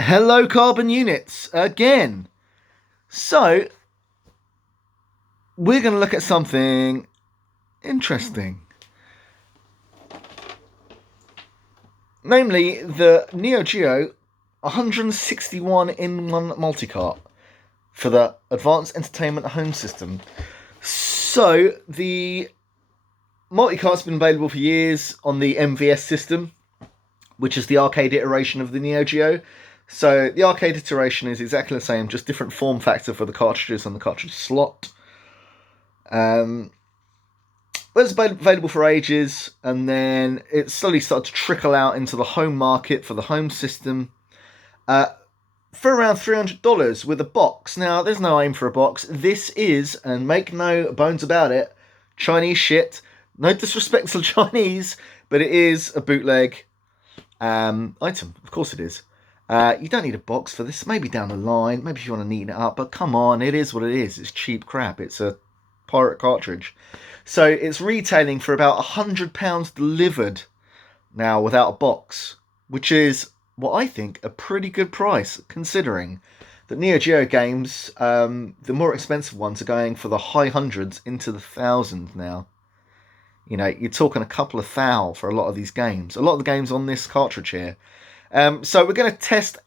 Hello, carbon units, again. So, we're going to look at something interesting. Namely, the Neo Geo 161-in-1 multicart for the Advanced Entertainment Home System. So, the multicart's been available for years on the MVS system, which is the arcade iteration of the Neo Geo. So the arcade iteration is exactly the same, just different form factor for the cartridges and the cartridge slot. It was available for ages, and then it slowly started to trickle out into the home market for the home system for around $300 with a box. Now, there's no aim for a box. This is, and make no bones about it, Chinese shit. No disrespect to the Chinese, but it is a bootleg item. Of course it is. You don't need a box for this. Maybe down the line. Maybe if you want to neaten it up. But come on, it is what it is. It's cheap crap. It's a pirate cartridge. So it's retailing for about £100 delivered now without a box, which is what I think a pretty good price considering that Neo Geo games, the more expensive ones, are going for the high hundreds into the thousands now. You know, you're talking a couple of thou for a lot of these games. A lot of the games on this cartridge here. So we're going to test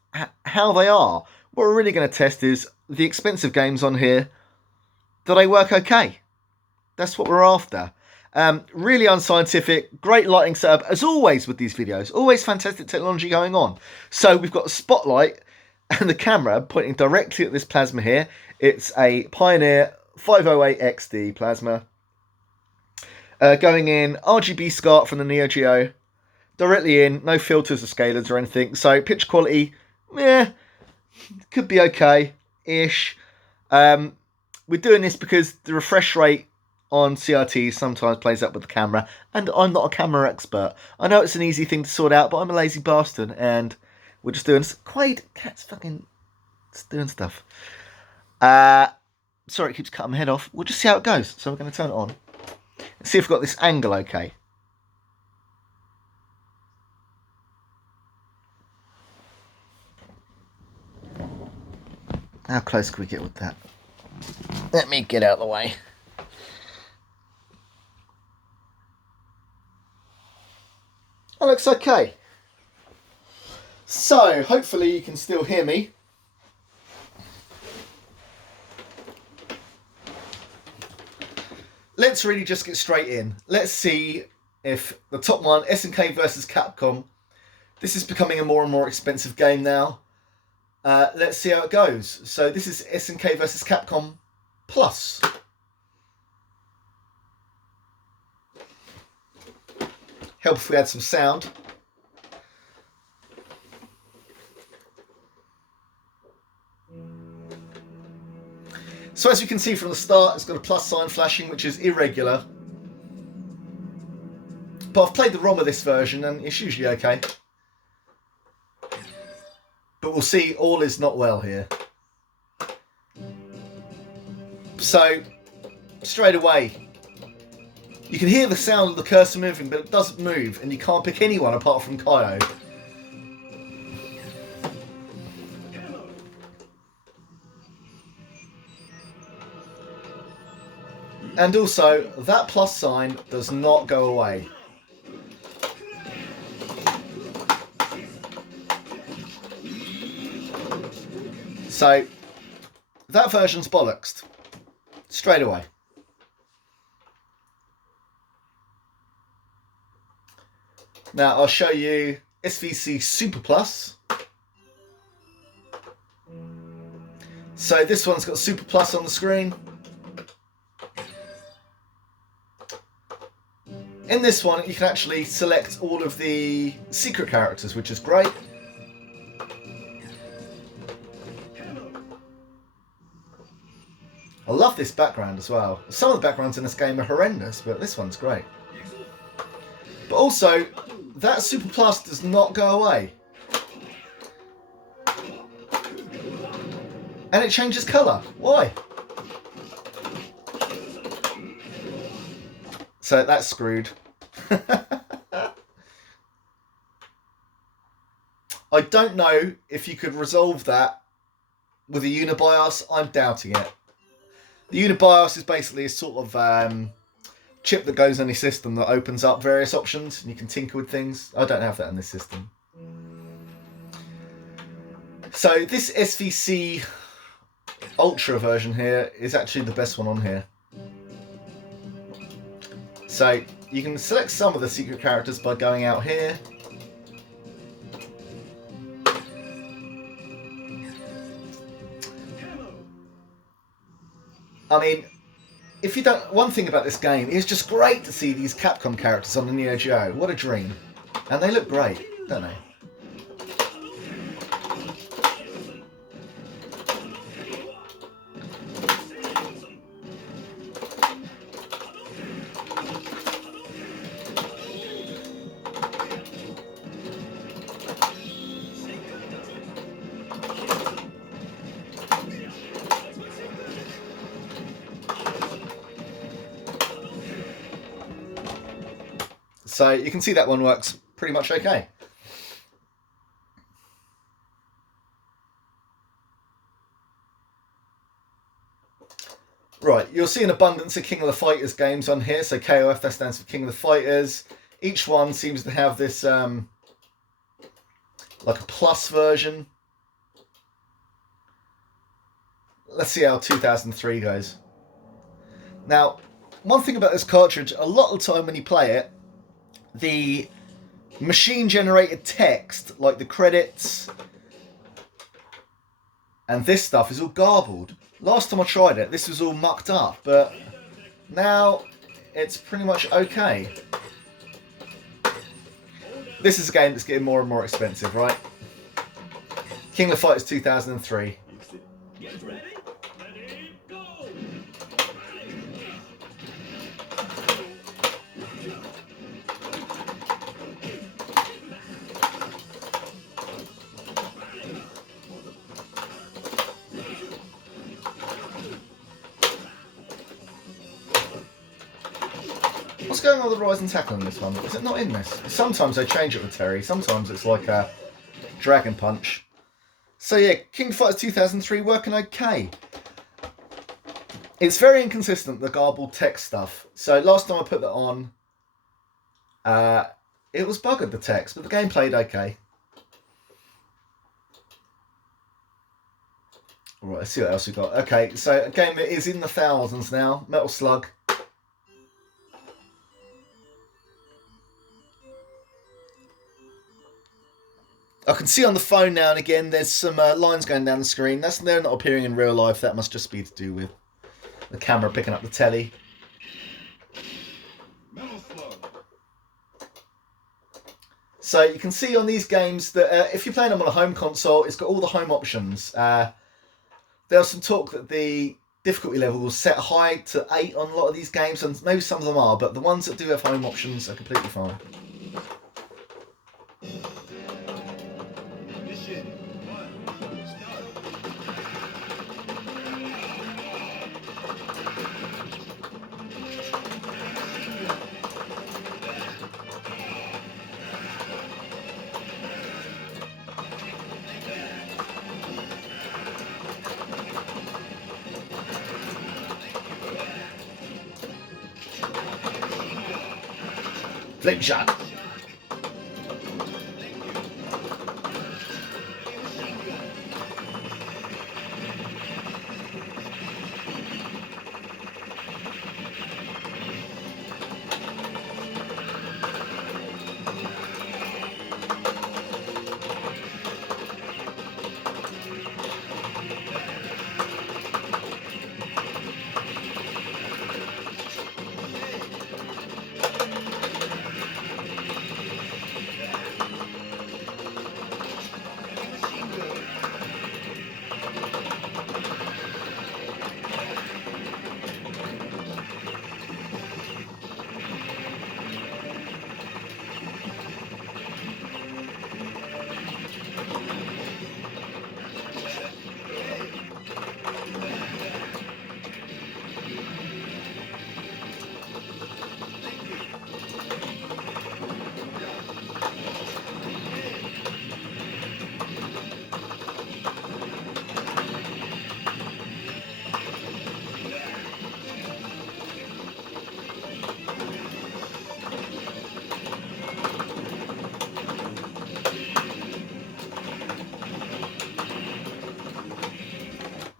how they are. What we're really going to test is the expensive games on here. Do they work okay? That's what we're after. Really unscientific, great lighting setup, as always with these videos. Always fantastic technology going on. So we've got a spotlight and the camera pointing directly at this plasma here. It's a Pioneer 508 XD plasma. Going in RGB SCART from the Neo Geo. Directly in, no filters or scalers or anything. So picture quality, could be okay-ish. We're doing this because the refresh rate on CRT sometimes plays up with the camera, and I'm not a camera expert. I know it's an easy thing to sort out, but I'm a lazy bastard, and we're just doing Quaid, cat's fucking doing stuff. Sorry, it keeps cutting my head off. We'll just see how it goes. So we're going to turn it on. Let's see if we've got this angle okay. How close can we get with that? Let me get out of the way. That looks okay. So, hopefully you can still hear me. Let's really just get straight in. Let's see if the top one, SNK versus Capcom. This is becoming a more and more expensive game now. Let's see how it goes. So this is SNK versus Capcom Plus. Help if we had some sound. So as you can see from the start, it's got a plus sign flashing, which is irregular. But I've played the ROM of this version, and it's usually okay. But we'll see, all is not well here. So, straight away, you can hear the sound of the cursor moving, but it doesn't move, and you can't pick anyone apart from Kaio. And also, that plus sign does not go away. So, that version's bollocksed. Straight away. Now, I'll show you SVC Super Plus. So, this one's got Super Plus on the screen. In this one, you can actually select all of the secret characters, which is great. I love this background as well. Some of the backgrounds in this game are horrendous, but this one's great. But also, that Super Plus does not go away. And it changes colour. Why? So that's screwed. I don't know if you could resolve that with a UniBIOS. I'm doubting it. The UniBIOS is basically a sort of chip that goes on your system that opens up various options and you can tinker with things. I don't have that in this system. So this SVC Ultra version here is actually the best one on here. So you can select some of the secret characters by going out here. I mean, if you don't, one thing about this game is just great to see these Capcom characters on the Neo Geo. What a dream. And they look great, don't they? So you can see that one works pretty much okay. Right, you'll see an abundance of King of the Fighters games on here. So KOF, that stands for King of the Fighters. Each one seems to have this like a plus version. Let's see how 2003 goes. Now, one thing about this cartridge, a lot of the time when you play it, the machine-generated text, like the credits and this stuff, is all garbled. Last time I tried it, this was all mucked up, but now it's pretty much okay. This is a game that's getting more and more expensive, right? King of Fighters 2003. Get ready, go! What's going on with the rise and tackle on this one? Is it not in this? Sometimes they change it with Terry. Sometimes it's like a Dragon Punch. So yeah, King of Fighters 2003 working okay. It's very inconsistent, the garbled text stuff. So last time I put that on, it was buggered, the text, but the game played okay. Right, let's see what else we've got. Okay, so a game that is in the thousands now, Metal Slug. I can see on the phone now and again there's some lines going down the screen. They're not appearing in real life. That must just be to do with the camera picking up the telly. So you can see on these games that if you're playing them on a home console, it's got all the home options. There was some talk that the difficulty level was set high to 8 on a lot of these games, and maybe some of them are, but the ones that do have home options are completely fine. Flip shot.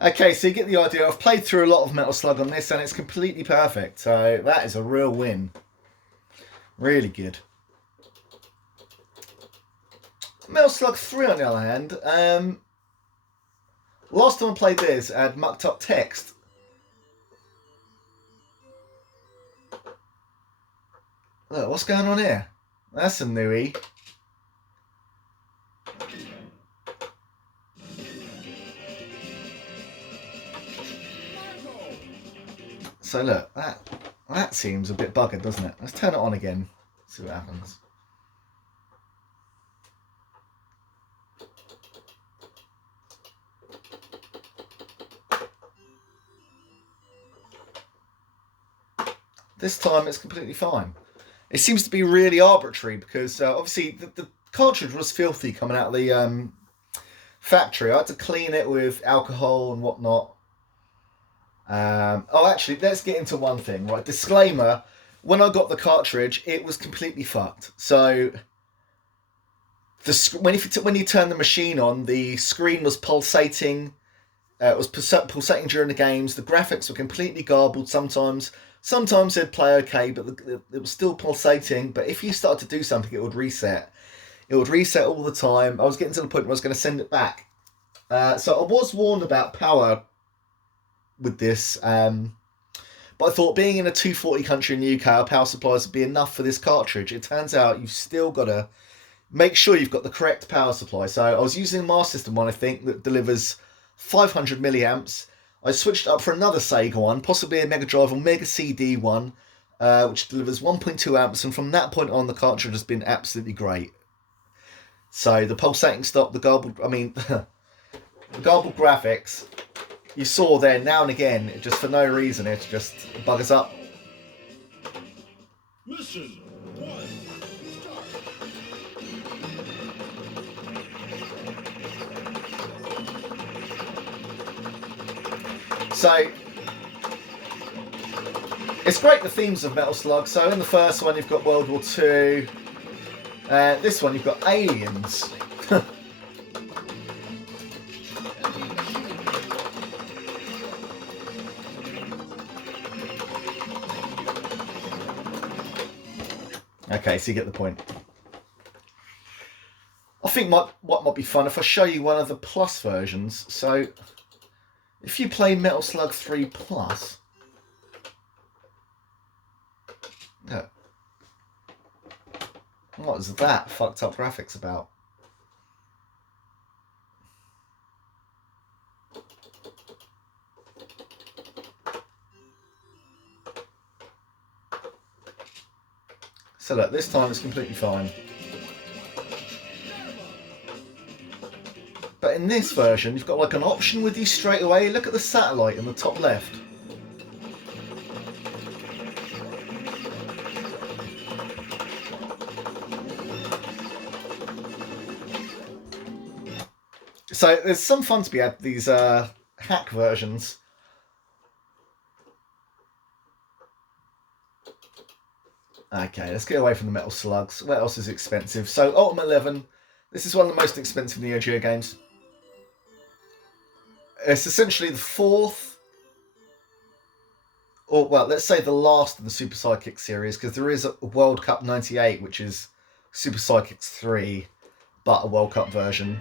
Okay, so you get the idea. I've played through a lot of Metal Slug on this, and it's completely perfect. So that is a real win. Really good. Metal Slug 3, on the other hand, last time I played this, I had mucked up text. Look, what's going on here? That's a newie. So look, that seems a bit buggered, doesn't it? Let's turn it on again. See what happens. This time it's completely fine. It seems to be really arbitrary because obviously the cartridge was filthy coming out of the factory. I had to clean it with alcohol and whatnot. Oh, actually, let's get into one thing, right? Disclaimer: when I got the cartridge, it was completely fucked. So, when you turn the machine on, the screen was pulsating. It was pulsating during the games. The graphics were completely garbled. Sometimes they'd play okay, but it was still pulsating. But if you started to do something, it would reset. It would reset all the time. I was getting to the point where I was going to send it back. So I was warned about power with this, but I thought being in a 240 country in the UK, our power supplies would be enough for this cartridge. It turns out you've still got to make sure you've got the correct power supply. So I was using a Master System one, I think, that delivers 500 milliamps. I switched up for another Sega one, possibly a Mega Drive or Mega CD one, which delivers 1.2 amps, and from that point on, the cartridge has been absolutely great. So the pulsating stop, the garbled graphics, you saw there now and again, just for no reason, it just buggers up. Mission 1, start. So it's great, the themes of Metal Slug. So in the first one you've got World War II. This one you've got aliens. Okay, so you get the point. I think what might be fun if I show you one of the Plus versions. So if you play Metal Slug 3 Plus, look, what is that fucked up graphics about? So look, this time it's completely fine. But in this version, you've got like an option with you straight away. Look at the satellite in the top left. So there's some fun to be had, these hack versions. Okay, let's get away from the Metal Slugs. What else is expensive? So Ultimate 11. This is one of the most expensive Neo Geo games. It's essentially the fourth, or well, let's say the last of the Super Sidekicks series, because there is a World Cup 98, which is Super Sidekicks 3, but a World Cup version.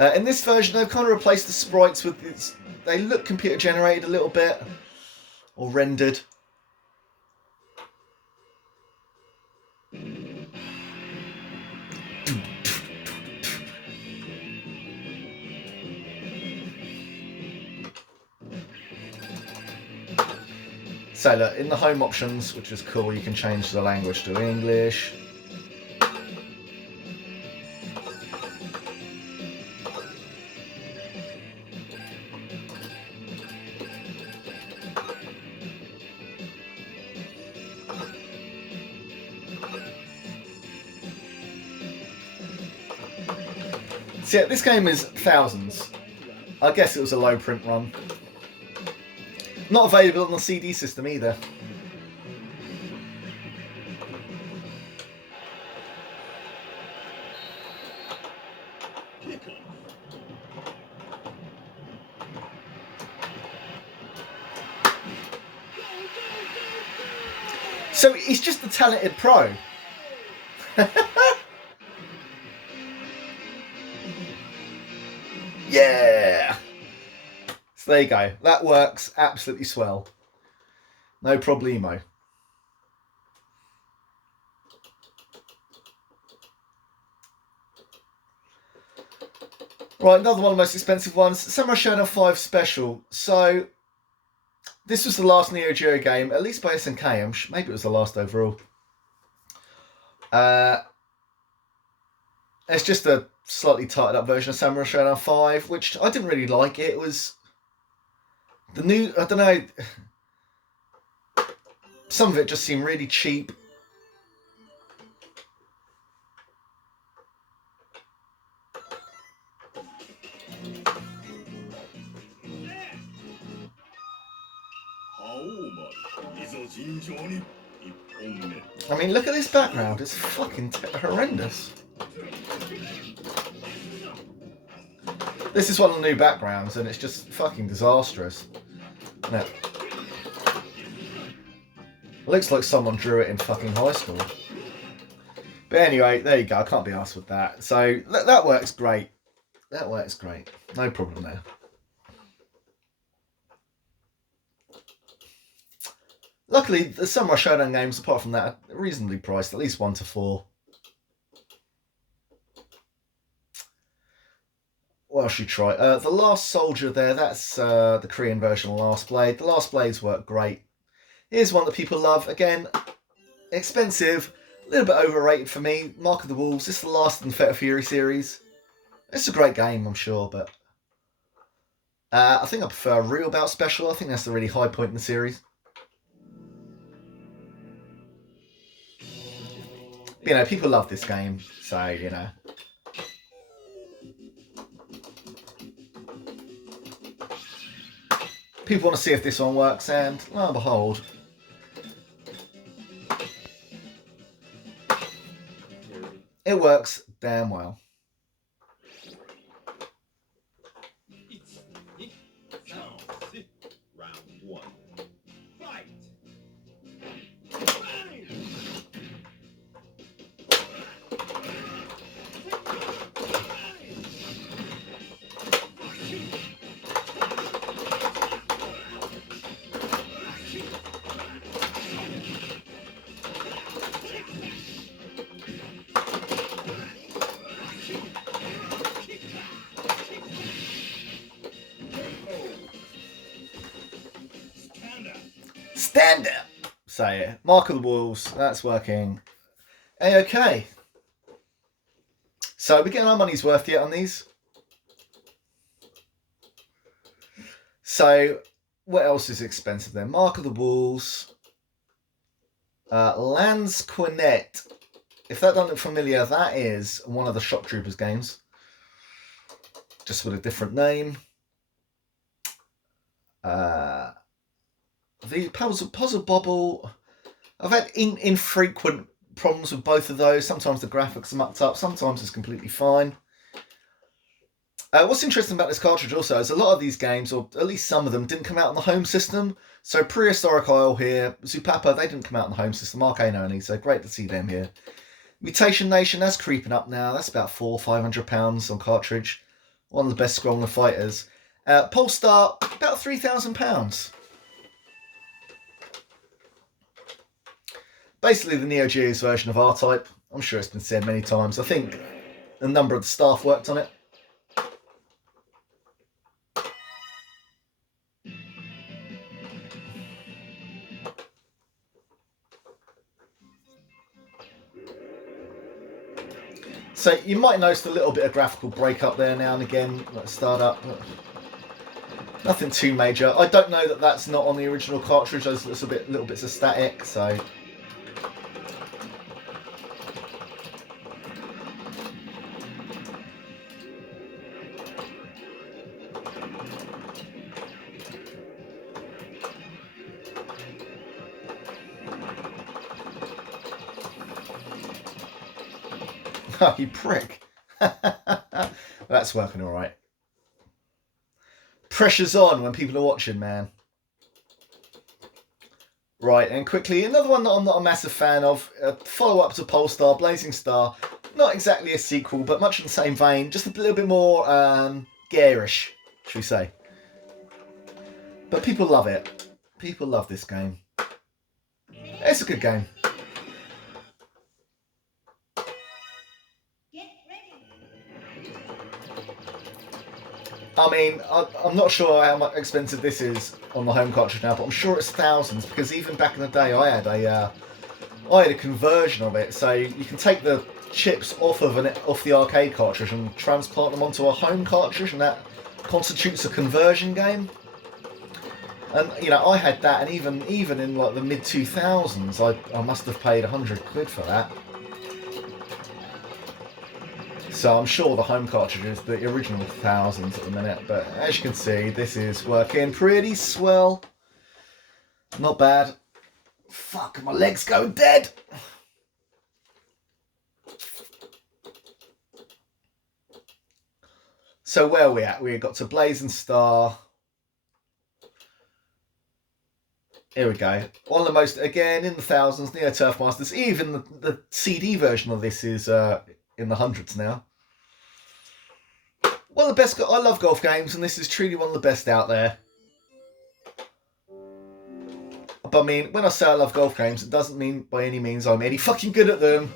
In this version, they've kind of replaced the sprites with this. They look computer generated a little bit, or rendered. So look, in the home options, which is cool, you can change the language to English. So yeah, this game is thousands. I guess it was a low print run. Not available on the CD system either. So he's just a talented pro. Yeah. So there you go. That works absolutely swell. No problemo. Right, another one of the most expensive ones. Samurai Shodown 5 Special. So this was the last Neo Geo game, at least by SNK. Maybe it was the last overall. It's just a slightly tightened up version of Samurai Shodown 5, which I didn't really like. It was the new, I don't know, some of it just seemed really cheap. I mean, look at this background. It's fucking horrendous. This is one of the new backgrounds, and it's just fucking disastrous. No. Looks like someone drew it in fucking high school. But anyway, there you go. I can't be arsed with that. So that works great. That works great. No problem there. Luckily, the Samurai Shodown games, apart from that, are reasonably priced, at least 1 to 4. What else should you try? The Last Soldier there, that's the Korean version of Last Blade. The Last Blades work great. Here's one that people love. Again, expensive, a little bit overrated for me. Mark of the Wolves. This is the last in the Fatal Fury series. It's a great game, I'm sure, but I think I prefer Real Bout Special. I think that's the really high point in the series. But, you know, people love this game, so, you know. People want to see if this one works, and lo and behold. It works damn well. Round 1. Fight! Stand up! So yeah, Mark of the Wolves, that's working A-okay. So we're getting our money's worth yet on these. So what else is expensive then? Mark of the Wolves. Lance Quinette. If that doesn't look familiar, that is one of the Shock Troopers games. Just with a different name. The Puzzle Bobble. I've had infrequent problems with both of those. Sometimes the graphics are mucked up. Sometimes it's completely fine. What's interesting about this cartridge also is a lot of these games, or at least some of them, didn't come out on the home system. So Prehistoric Isle here, Zupapa, they didn't come out on the home system. Arcane only, so great to see them here. Mutation Nation, that's creeping up now. That's about £400-500 on cartridge. One of the best scrolling fighters. Polestar, about £3,000. Basically the Neo Geo's version of R-Type. I'm sure it's been said many times. I think a number of the staff worked on it. So you might notice a little bit of graphical breakup there now and again, like startup. Nothing too major. I don't know that that's not on the original cartridge. There's little bits of static, so. Oh, you prick. That's working all right. Pressure's on when people are watching, man. Right, and quickly, another one that I'm not a massive fan of, follow-up to Polestar, Blazing Star. Not exactly a sequel, but much in the same vein, just a little bit more garish, should we say. But people love it. People love this game. It's a good game. I mean, I'm not sure how much expensive this is on the home cartridge now, but I'm sure it's thousands, because even back in the day I had a conversion of it, so you can take the chips off the arcade cartridge and transplant them onto a home cartridge, and that constitutes a conversion game. And you know, I had that, and even in like the mid 2000s, I must have paid £100 for that. So I'm sure the home cartridge is the original thousands at the minute, but as you can see, this is working pretty swell. Not bad. Fuck, my legs go dead. So where are we at? We got to Blazing Star. Here we go. One of the most, again, in the thousands, Neo Turf Masters. Even the CD version of this is in the hundreds now. One of the best. I love golf games, and this is truly one of the best out there. But I mean, when I say I love golf games, it doesn't mean by any means I'm any fucking good at them.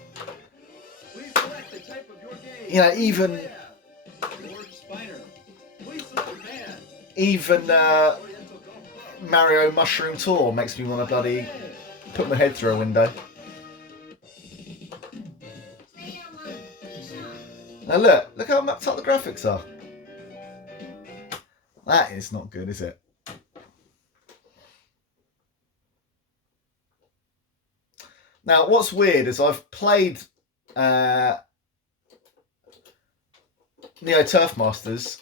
You know, even Mario Mushroom Tour makes me want to bloody put my head through a window. Now look how mapped up the graphics are. That is not good, is it? Now, what's weird is I've played Neo Turf Masters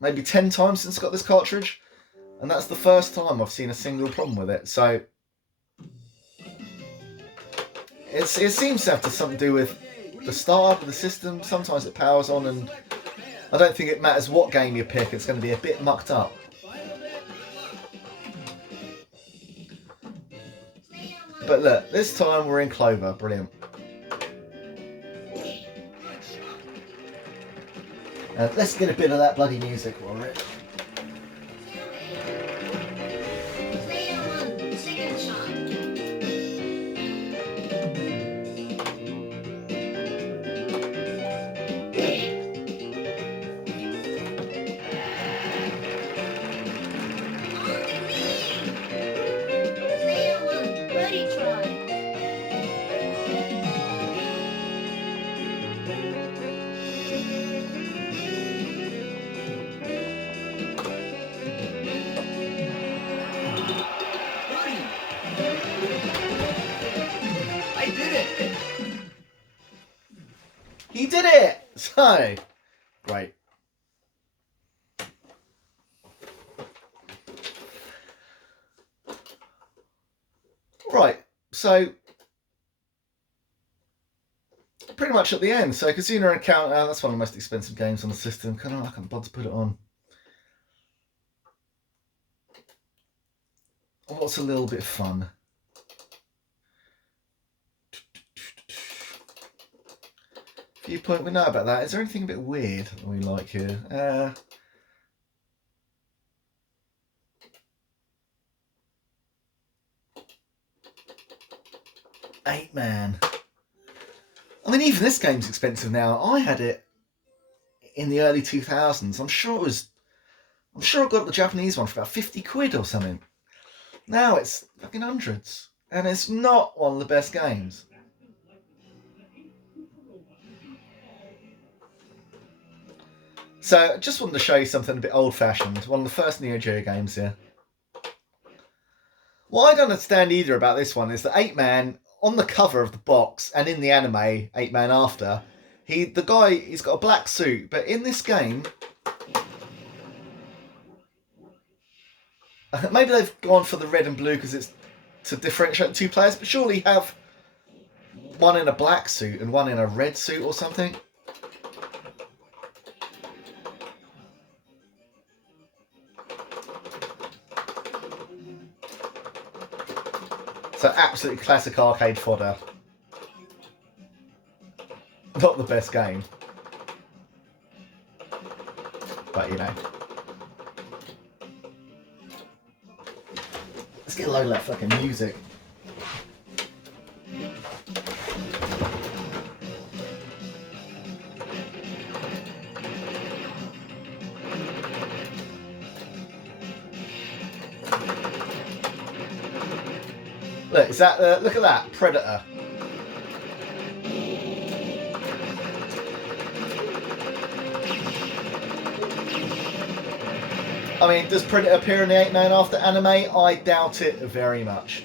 maybe 10 times since I got this cartridge, and that's the first time I've seen a single problem with it. So it seems to have something to do with the startup of the system. Sometimes it powers on, and I don't think it matters what game you pick, it's going to be a bit mucked up. But look, this time we're in Clover. Brilliant. Let's get a bit of that bloody music while we're it. He did it! So, great. Right, so pretty much at the end. So Casino Encounter, that's one of the most expensive games on the system. I can't bother to put it on. What's a little bit fun? Viewpoint, we know about that. Is there anything a bit weird that we like here? 8-man. I mean, even this game's expensive now. I had it in the early 2000s. I'm sure I got the Japanese one for about £50 or something. Now it's fucking hundreds, and it's not one of the best games. So I just wanted to show you something a bit old-fashioned. One of the first Neo Geo games here. What I don't understand either about this one is that 8-man, on the cover of the box and in the anime 8-man After, he's got a black suit, but in this game, maybe they've gone for the red and blue because it's to differentiate the two players, but surely you have one in a black suit and one in a red suit or something. So absolutely classic arcade fodder. Not the best game. But you know. Let's get a load of that fucking music. Look, is that? Look at that Predator. I mean, does Predator appear in the 8-Man After anime? I doubt it very much.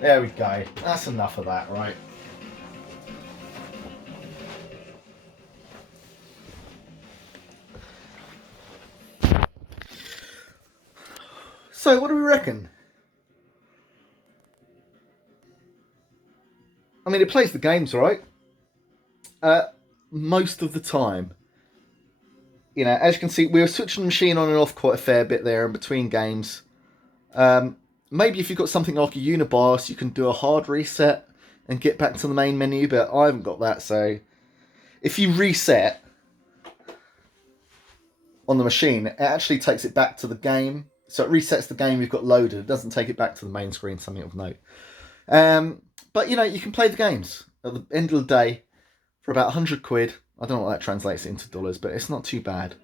There we go. That's enough of that, right? So, what do we reckon? I mean, it plays the games, right? Most of the time. You know, as you can see, we were switching the machine on and off quite a fair bit there in between games. Maybe if you've got something like a Unibos, you can do a hard reset and get back to the main menu, but I haven't got that, so if you reset on the machine, it actually takes it back to the game. So it resets the game you've got loaded. It doesn't take it back to the main screen, something of note. But, you know, you can play the games at the end of the day for about 100 quid. I don't know what that translates into dollars, but it's not too bad.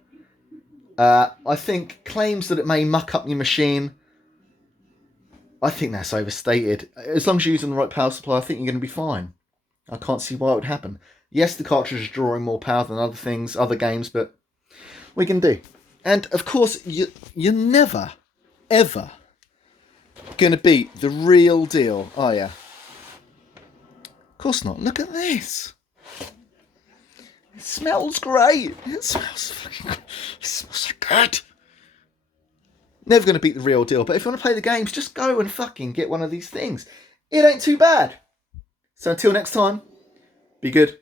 I think claims that it may muck up your machine, I think that's overstated. As long as you're using the right power supply, I think you're going to be fine. I can't see why it would happen. Yes, the cartridge is drawing more power than other things, other games, but we can do. And, of course, you're never, ever going to beat the real deal, are you? Of course not. Look at this. It smells great. It smells fucking good. It smells so good. Never going to beat the real deal. But if you want to play the games, just go and fucking get one of these things. It ain't too bad. So until next time, be good.